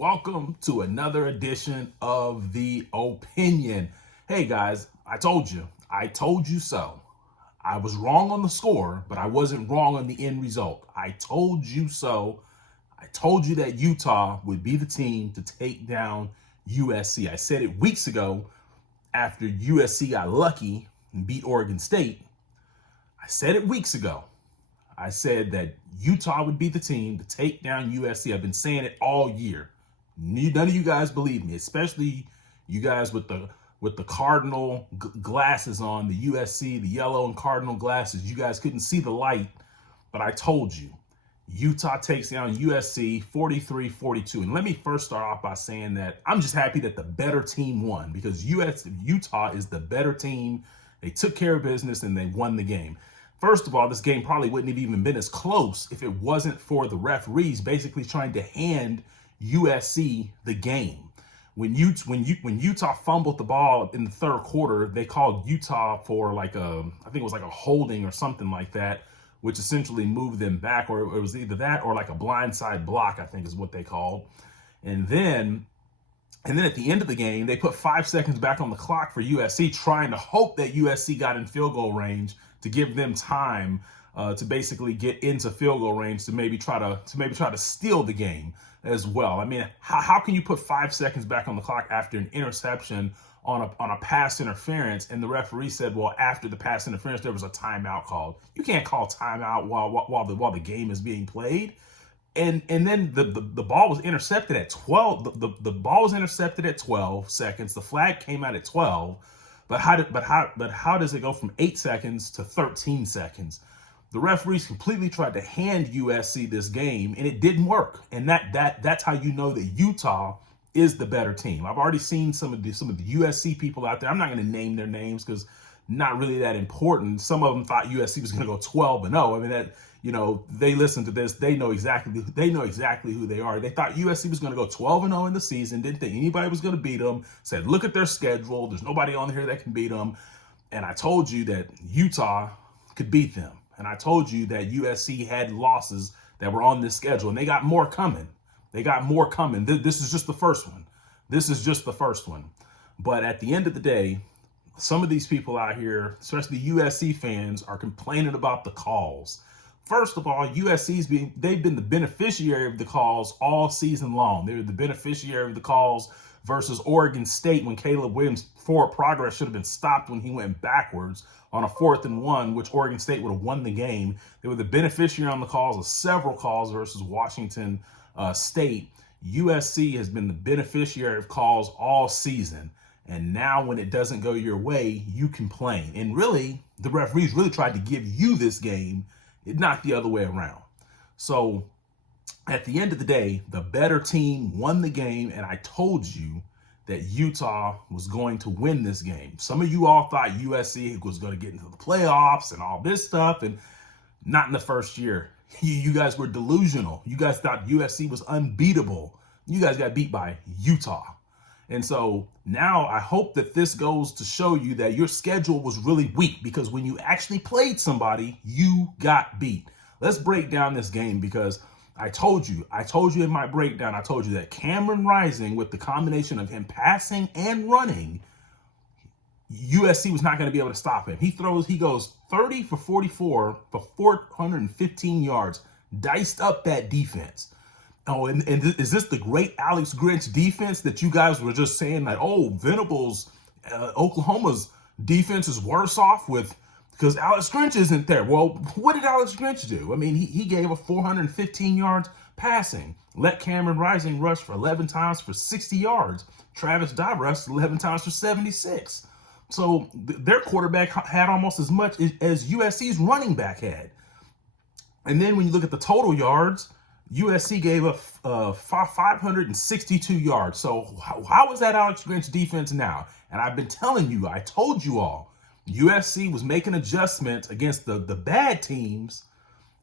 Welcome to another edition of The Opinion. Hey guys, I told you so. I was wrong on the score, but I wasn't wrong on the end result. I told you so. I told you that Utah would be the team to take down USC. I said it weeks ago after USC got lucky and beat Oregon State. I said it weeks ago. I said that Utah would be the team to take down USC. I've been saying it all year. None of you guys believe me, especially you guys with the cardinal glasses on, the USC, the yellow and cardinal glasses. You guys couldn't see the light, but I told you. Utah takes down USC 43-42. And let me first start off by saying that I'm just happy that the better team won, because Utah is the better team. They took care of business and they won the game. First of all, this game probably wouldn't have even been as close if it wasn't for the referees basically trying to hand USC the game. When Utah fumbled the ball in the third quarter, they called Utah for I think it was like a holding or something like that, which essentially moved them back, or it was either that or like a blindside block, I think is what they called. And then at the end of the game, they put 5 seconds back on the clock for USC, trying to hope that USC got in field goal range to give them time to basically get into field goal range to maybe try to steal the game as well. I mean, how can you put 5 seconds back on the clock after an interception on a pass interference? And the referee said, well, after the pass interference, there was a timeout called. You can't call timeout while the game is being played. And then the ball was intercepted at 12. The ball was intercepted at 12 seconds. The flag came out at 12. But how does it go from 8 seconds to 13 seconds? The referees completely tried to hand USC this game, and it didn't work. And that's how you know that Utah is the better team. I've already seen some of the USC people out there. I'm not going to name their names because not really that important. Some of them thought USC was going to go 12-0. I mean, they listen to this. They know exactly who they are. They thought USC was going to go 12-0 in the season. Didn't think anybody was going to beat them. Said, look at their schedule. There's nobody on here that can beat them. And I told you that Utah could beat them. And I told you that USC had losses that were on this schedule, and they got more coming. This is just the first one. But at the end of the day, some of these people out here, especially USC fans, are complaining about the calls. First of all, they've been the beneficiary of the calls all season long. They were the beneficiary of the calls versus Oregon State when Caleb Williams' forward progress should have been stopped when he went backwards on a 4th and 1, which Oregon State would have won the game. They were the beneficiary on the calls of several calls versus Washington State. USC has been the beneficiary of calls all season. And now when it doesn't go your way, you complain. And really, the referees really tried to give you this game, not the other way around. So at the end of the day, the better team won the game, and I told you that Utah was going to win this game. Some of you all thought USC was going to get into the playoffs and all this stuff, and not in the first year. You guys were delusional. You guys thought USC was unbeatable. You guys got beat by Utah. And so now I hope that this goes to show you that your schedule was really weak, because when you actually played somebody, you got beat. Let's break down this game, because I told you in my breakdown, I told you that Camron Rising, with the combination of him passing and running, USC was not going to be able to stop him. He goes 30 for 44 for 415 yards, diced up that defense. Oh, and is this the great Alex Grinch defense that you guys were just saying that, oh, Venables, Oklahoma's defense is worse off because Alex Grinch isn't there? Well, what did Alex Grinch do? I mean, he gave a 415 yards passing. Let Camron Rising rush for 11 times for 60 yards. Travis Dobb rushed 11 times for 76. So their quarterback had almost as much as USC's running back had. And then when you look at the total yards, USC gave up 562 yards. So how is that Alex Grinch defense now? And I've been telling you, I told you all, USC was making adjustments against the bad teams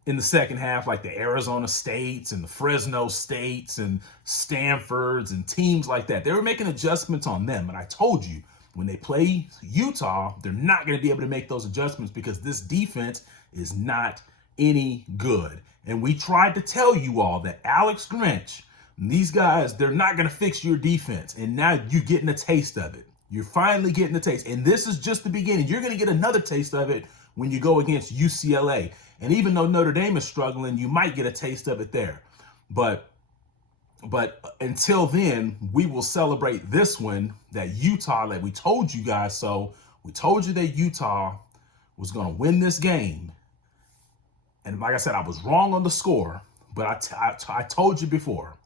in the second half, like the Arizona States and the Fresno States and Stanfords and teams like that. They were making adjustments on them. And I told you, when they play Utah, they're not going to be able to make those adjustments because this defense is not any good. And we tried to tell you all that Alex Grinch And these guys, they're not going to fix your defense. And now you're getting a taste of it. You're finally getting a taste. And this is just the beginning. You're going to get another taste of it when you go against UCLA. And even though Notre Dame is struggling, you might get a taste of it there. But until then, we will celebrate this one, that Utah, that we told you guys so. We told you that Utah was going to win this game. And like I said, I was wrong on the score, but I told you before,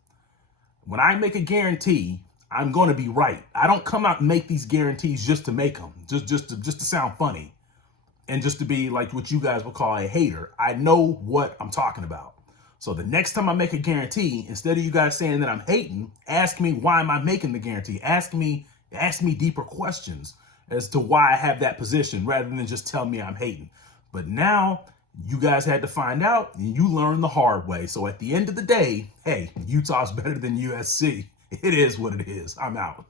when I make a guarantee, I'm going to be right. I don't come out and make these guarantees just to make them, just to sound funny and just to be like what you guys would call a hater. I know what I'm talking about. So the next time I make a guarantee, instead of you guys saying that I'm hating, ask me, why am I making the guarantee? Ask me deeper questions as to why I have that position rather than just tell me I'm hating. But now you guys had to find out, and you learned the hard way. So at the end of the day, hey, Utah's better than USC. It is what it is. I'm out.